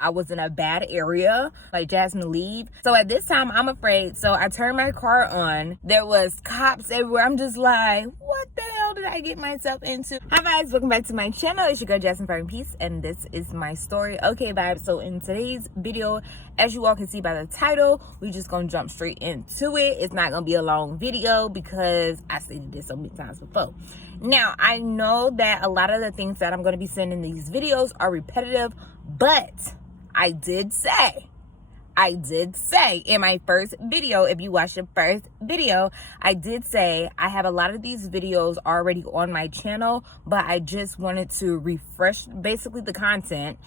I was in a bad area, like Jasmine leave. So at this time, I'm afraid. So I turned my car on. There was cops everywhere. I'm just like, what the hell did I get myself into? Hi guys, welcome back to my channel. It's your girl Jasmine VibrantPeace, and this is my story. Okay, vibes. So in today's video, as you all can see by the title, we're just gonna jump straight into it. It's not gonna be a long video because I stated this so many times before. Now, I know that a lot of the things that I'm gonna be saying in these videos are repetitive, but I did say in my first video, if you watched the first video, I did say I have a lot of these videos already on my channel, but I just wanted to refresh basically the content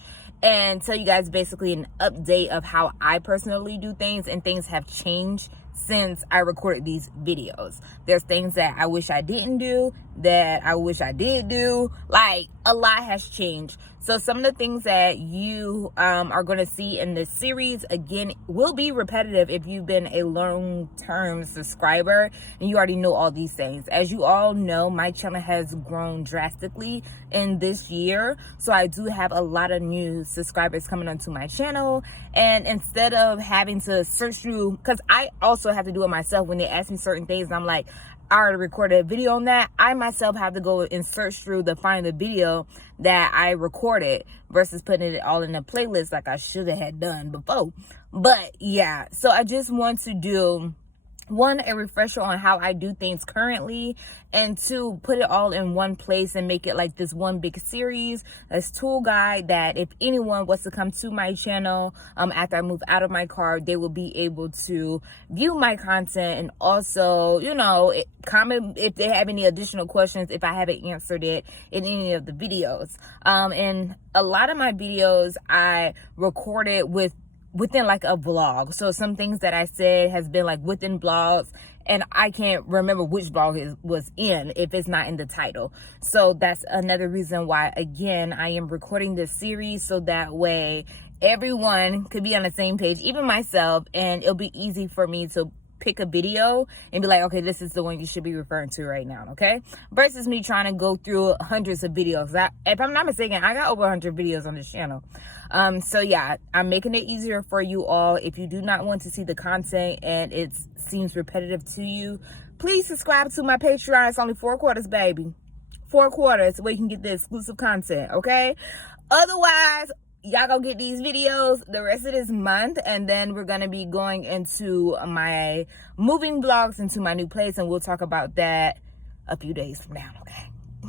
and tell you guys basically an update of how I personally do things, and things have changed since I recorded these videos. There's things that I wish I didn't do, that I wish I did do. Like, a lot has changed. So some of the things that you are going to see in this series, again, will be repetitive if you've been a long-term subscriber and you already know all these things. As you all know, my channel has grown drastically in this year. So I do have a lot of new subscribers coming onto my channel. And instead of having to search through, because I also have to do it myself when they ask me certain things, and I'm like, I already recorded a video on that. I myself have to go and search through to find the video that I recorded versus putting it all in a playlist like I should have had done before. But yeah, so I just want to do a refresher on how I do things currently, and two, put it all in one place and make it like this one big series, a tool guide that if anyone wants to come to my channel after I move out of my car, they will be able to view my content, and also, you know, comment if they have any additional questions if I haven't answered it in any of the videos. And a lot of my videos I recorded within like a vlog. So some things that I said has been like within vlogs, and I can't remember which vlog it was in if it's not in the title. So that's another reason why, again, I am recording this series, so that way everyone could be on the same page, even myself, and it'll be easy for me to pick a video and be like, okay, this is the one you should be referring to right now, okay? Versus me trying to go through hundreds of videos. If I'm not mistaken, I got over 100 videos on this channel. So yeah, I'm making it easier for you all. If you do not want to see the content and it seems repetitive to you, please subscribe to my Patreon. It's only $4, baby. $4 where you can get the exclusive content, okay? Otherwise, y'all gonna get these videos the rest of this month, and then we're gonna be going into my moving vlogs into my new place, and we'll talk about that a few days from now,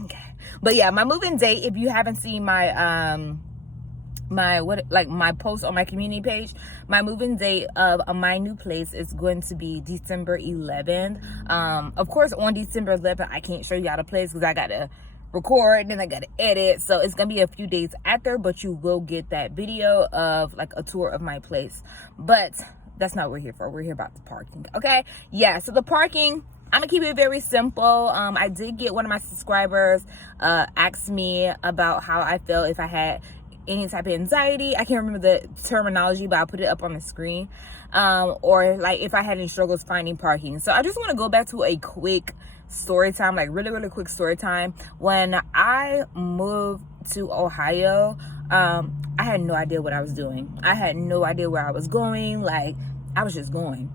okay? But yeah, my moving date, if you haven't seen my my post on my community page, my moving date of my new place is going to be December 11th. Of course, on December 11th, I can't show you how to place because I gotta record and then I gotta edit, so it's gonna be a few days after, but you will get that video of like a tour of my place. But that's not what we're here for. We're here about the parking, okay? Yeah, so the parking, I'm gonna keep it very simple. I did get one of my subscribers ask me about how I felt, if I had any type of anxiety. I can't remember the terminology, but I'll put it up on the screen. Or like if I had any struggles finding parking. So I just want to go back to a quick story time, like really quick story time. When I moved to Ohio, I had no idea what I was doing. I had no idea where I was going. Like, I was just going.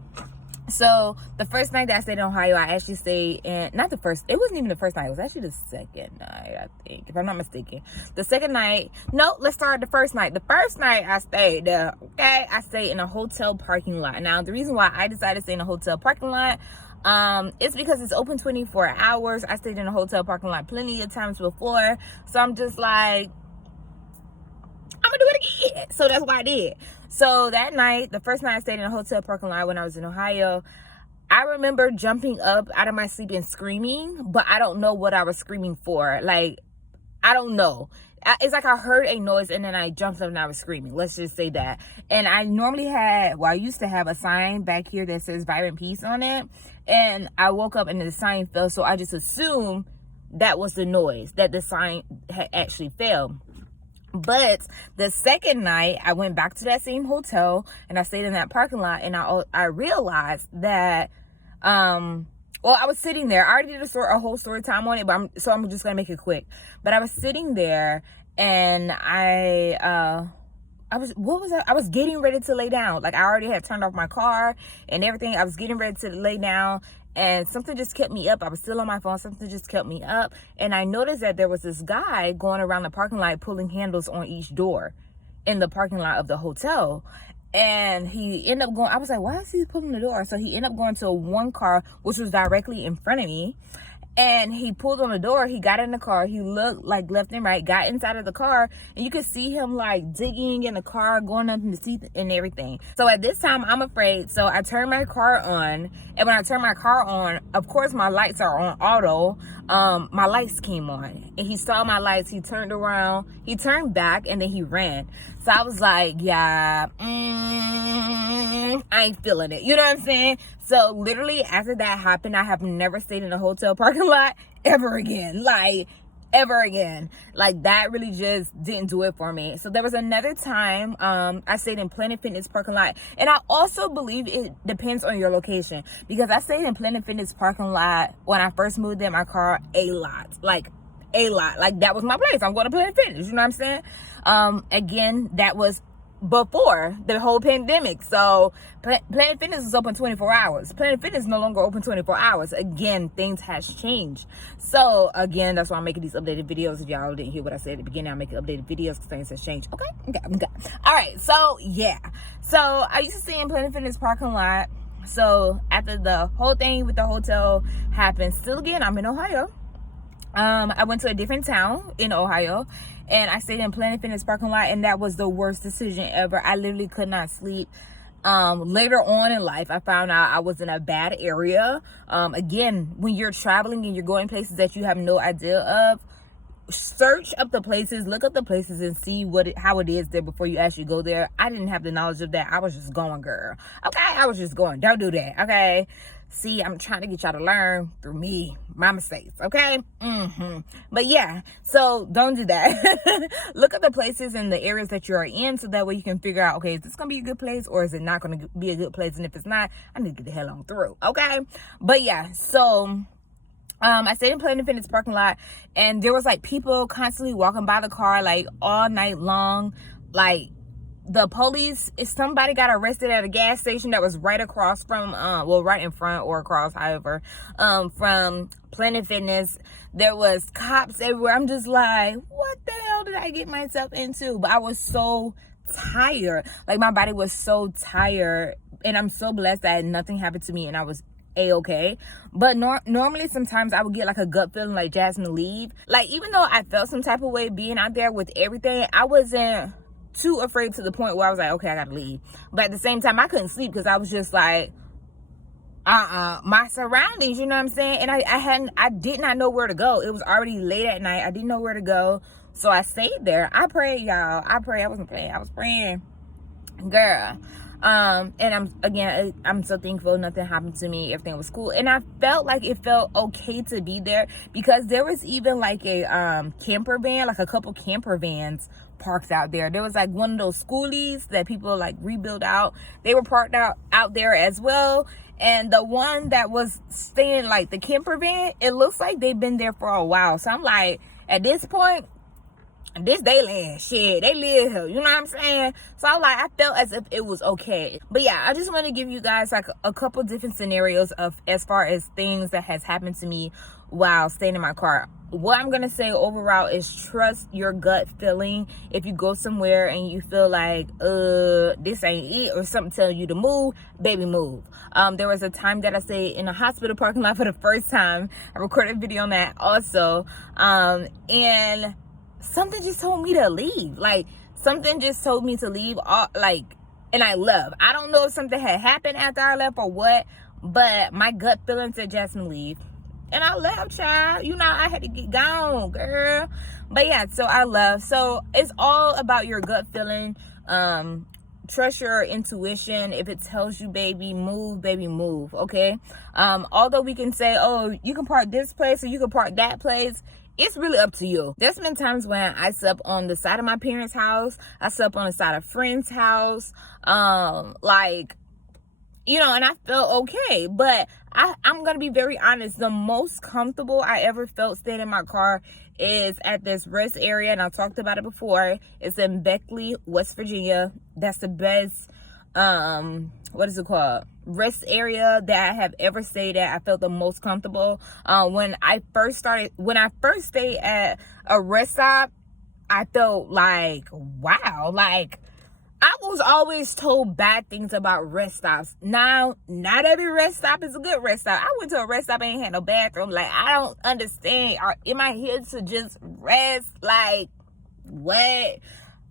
So the first night that I stayed in Ohio, I actually stayed in, not the first, it wasn't even the first night, it was actually the second night, I think, if I'm not mistaken. The second night, no, let's start the first night. The first night I stayed there, okay, I stayed in a hotel parking lot. Now, the reason why I decided to stay in a hotel parking lot it's because it's open 24 hours. I stayed in a hotel parking lot plenty of times before, so I'm just like, I'm gonna do it again. So that's why I did. So that night, the first night I stayed in a hotel parking lot when I was in Ohio, I remember jumping up out of my sleep and screaming, but I don't know what I was screaming for. Like, I don't know. It's like I heard a noise and then I jumped up and I was screaming. Let's just say that. And I normally had, well, I used to have a sign back here that says VibrantPeace on it. And I woke up and the sign fell. So I just assumed that was the noise, that the sign had actually fell. But the second night, I went back to that same hotel and I stayed in that parking lot, and I realized that, well, I was sitting there. I already did a whole story time on it, but I'm just gonna make it quick. But I was sitting there and I I was getting ready to lay down. Like, I already had turned off my car and everything. I was getting ready to lay down, and something just kept me up. I was still on my phone. Something just kept me up. And I noticed that there was this guy going around the parking lot pulling handles on each door in the parking lot of the hotel. And he ended up going, I was like, why is he pulling the door? So he ended up going to one car, which was directly in front of me. And he pulled on the door. He got in the car. He looked like left and right, got inside of the car, and you could see him like digging in the car, going up in the seat and everything. So at this time, I'm afraid. So I turned my car on, and when I turned my car on, of course my lights are on auto. My lights came on, and he saw my lights. He turned around, he turned back, and then he ran. So I was like, yeah, I ain't feeling it. You know what I'm saying? So literally after that happened, I have never stayed in a hotel parking lot ever again. Like, ever again. Like, that really just didn't do it for me. So there was another time I stayed in Planet Fitness parking lot. And I also believe it depends on your location. Because I stayed in Planet Fitness parking lot when I first moved in my car a lot. Like, that was my place. I'm going to Planet Fitness. You know what I'm saying? Again, that was before the whole pandemic. So Planet Fitness is open 24 hours. Planet Fitness is no longer open 24 hours. Again, things has changed. So again, that's why I'm making these updated videos. If y'all didn't hear what I said at the beginning, I'm making updated videos because things has changed. Okay. All right. So yeah. So I used to stay in Planet Fitness parking lot. So after the whole thing with the hotel happened, still again, I'm in Ohio. I went to a different town in Ohio, and I stayed in Planet Fitness parking lot, and that was the worst decision ever. I literally could not sleep. Later on in life, I found out I was in a bad area. Again, when you're traveling and you're going places that you have no idea of, search up the places, look up the places, and see how it is there before you actually go there. I didn't have the knowledge of that. I was just going, girl. Okay, I was just going. Don't do that. Okay. See, I'm trying to get y'all to learn through me, my mistakes, okay? But yeah, so don't do that. Look at the places and the areas that you are in, so that way you can figure out, okay, is this going to be a good place, or is it not going to be a good place? And if it's not, I need to get the hell on through, okay? But yeah, so I stayed in Planet Fitness parking lot, and there was like people constantly walking by the car like all night long. Like, the police, if somebody got arrested at a gas station that was right across from right in front or across, however, from Planet Fitness. There was cops everywhere. I'm just like, what the hell did I get myself into? But I was so tired. Like, my body was so tired, and I'm so blessed that nothing happened to me and I was a-okay. But normally sometimes I would get like a gut feeling like Jasmine, leave. Like, even though I felt some type of way being out there with everything, I wasn't too afraid to the point where I was like, okay, I gotta leave. But at the same time, I couldn't sleep because I was just like, my surroundings, you know what I'm saying? And I did not know where to go. It was already late at night. I didn't know where to go. So I stayed there. I prayed, y'all. I prayed. I wasn't playing. I was praying, girl. And I'm so thankful nothing happened to me. Everything was cool. And I felt like it felt okay to be there, because there was even like a camper van, like a couple camper vans parked out there. There was like one of those schoolies that people like rebuild out. They were parked out there as well. And the one that was staying, like the camper van, it looks like they've been there for a while. So I'm like, at this point, this they land, shit, they live here, you know what I'm saying? So I felt as if it was okay. But yeah, I just want to give you guys like a couple different scenarios of as far as things that has happened to me while staying in my car. What I'm gonna say overall is trust your gut feeling. If you go somewhere and you feel like this ain't it, or something telling you to move, baby, move. There was a time that I stayed in a hospital parking lot for the first time. I recorded a video on that also, and something just told me to leave. Like, something just told me to leave, and I left. I don't know if something had happened after I left or what, but my gut feeling said, Jasmine, leave. And I left, child. You know, I had to get gone, girl. But yeah, so I left. So it's all about your gut feeling. Trust your intuition. If it tells you, baby, move, okay? Although we can say, oh, you can park this place or you can park that place, it's really up to you. There's been times when I slept on the side of my parents' house. I slept on the side of friends' house. You know, and I felt okay. But I'm going to be very honest. The most comfortable I ever felt staying in my car is at this rest area, and I talked about it before. It's in Beckley, West Virginia. That's the best, what is it called? Rest area that I have ever stayed at. I felt the most comfortable. When I first stayed at a rest stop, I felt like, wow, like, I was always told bad things about rest stops. Now, not every rest stop is a good rest stop. I went to a rest stop and ain't had no bathroom. Like, I don't understand. Am I here to just rest? Like, what?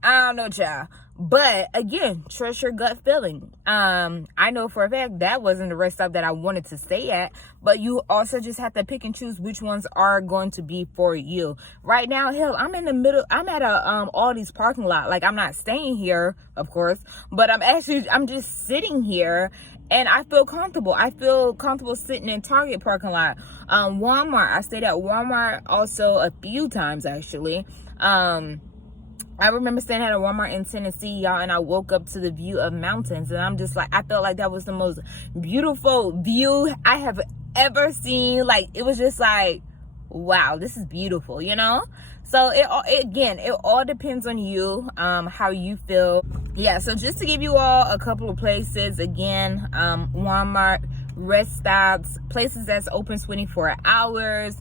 I don't know, child. But again, trust your gut feeling. I know for a fact that wasn't the rest stop that I wanted to stay at, but you also just have to pick and choose which ones are going to be for you. Right now, hell, I'm in the middle. I'm at a Aldi's parking lot. Like, I'm not staying here, of course, but I'm just sitting here. And I feel comfortable. I feel comfortable sitting in Target parking lot. Walmart. I stayed at Walmart also a few times, actually. I remember staying at a Walmart in Tennessee, y'all, and I woke up to the view of mountains. And I'm just like, I felt like that was the most beautiful view I have ever seen. Like, it was just like, wow, this is beautiful, you know? So it all depends on you, how you feel. Yeah, so just to give you all a couple of places, again, Walmart, rest stops, places that's open 24 hours,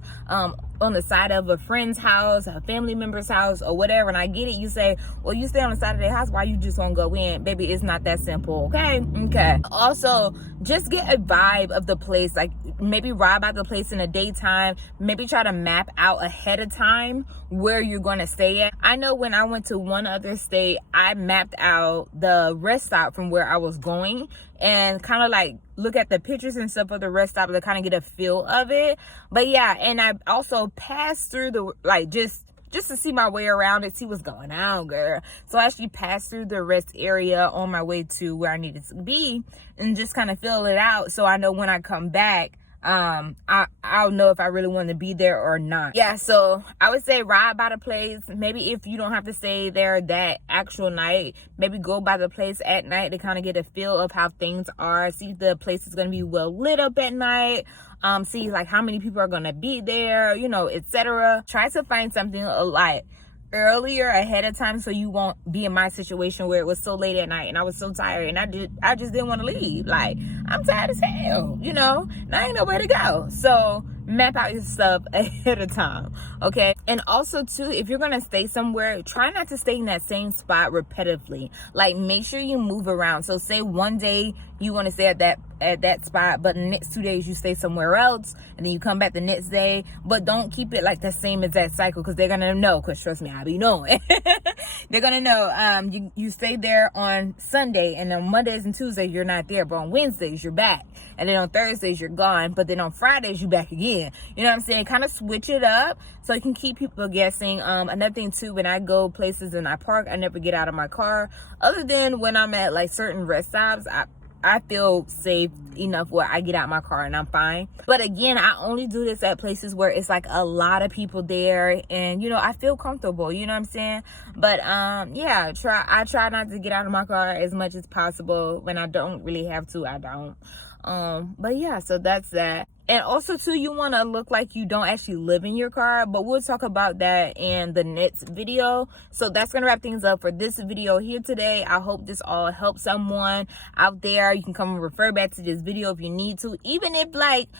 on the side of a friend's house, a family member's house, or whatever. And I get it. You say, well, you stay on the side of their house. Why you just won't go in? Baby, it's not that simple. Okay. Also, just get a vibe of the place. Like, maybe ride by the place in the daytime. Maybe try to map out ahead of time where you're going to stay at. I know when I went to one other state, I mapped out the rest stop from where I was going and kind of like look at the pictures and stuff of the rest stop to kind of get a feel of it. But yeah, and I also passed through the, like, just to see my way around and see what's going on, girl. So I actually passed through the rest area on my way to where I needed to be and just kind of feel it out, so I know when I come back, I'll know if I really want to be there or not. Yeah, so I would say ride by the place. Maybe if you don't have to stay there that actual night, maybe go by the place at night to kind of get a feel of how things are. See if the place is going to be well lit up at night. See like how many people are going to be there, you know, etc. Try to find something like earlier ahead of time so you won't be in my situation where it was so late at night and I was so tired and I just didn't want to leave. Like, I'm tired as hell, you know, and I ain't nowhere to go. So map out your stuff ahead of time, okay? And also too, if you're gonna stay somewhere, try not to stay in that same spot repetitively. Like, make sure you move around. So say one day you want to stay at that spot, but the next 2 days you stay somewhere else, and then you come back the next day. But don't keep it like the same exact cycle, because they're gonna know. Because trust me, I be knowing. They're gonna know. You stay there on Sunday, and on Mondays and Tuesdays you're not there, but on Wednesdays you're back, and then on Thursdays you're gone, but then on Fridays you back again. You know what I'm saying? Kind of switch it up so you can keep people guessing. Another thing too, when I go places and I park, I never get out of my car, other than when I'm at like certain rest stops. I feel safe enough where I get out my car and I'm fine. But again, I only do this at places where it's like a lot of people there and, you know, I feel comfortable, you know what I'm saying? But yeah, I try not to get out of my car as much as possible. When I don't really have to, I don't. But yeah, so that's that. And also too, you want to look like you don't actually live in your car, but we'll talk about that in the next video. So that's gonna wrap things up for this video here today. I hope this all helps someone out there. You can come and refer back to this video if you need to, even if like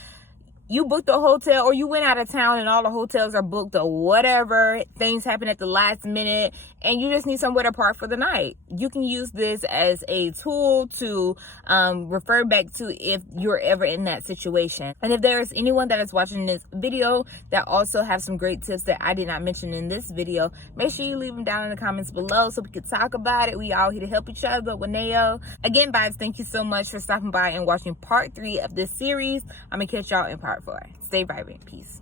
you booked a hotel or you went out of town and all the hotels are booked or whatever, things happen at the last minute and you just need somewhere to park for the night. You can use this as a tool to refer back to if you're ever in that situation. And if there is anyone that is watching this video that also have some great tips that I did not mention in this video, make sure you leave them down in the comments below so we can talk about it. We all here to help each other with Nao. Again, vibes, thank you so much for stopping by and watching part 3 of this series. I'm gonna catch y'all in part 4. Stay vibrant. Peace.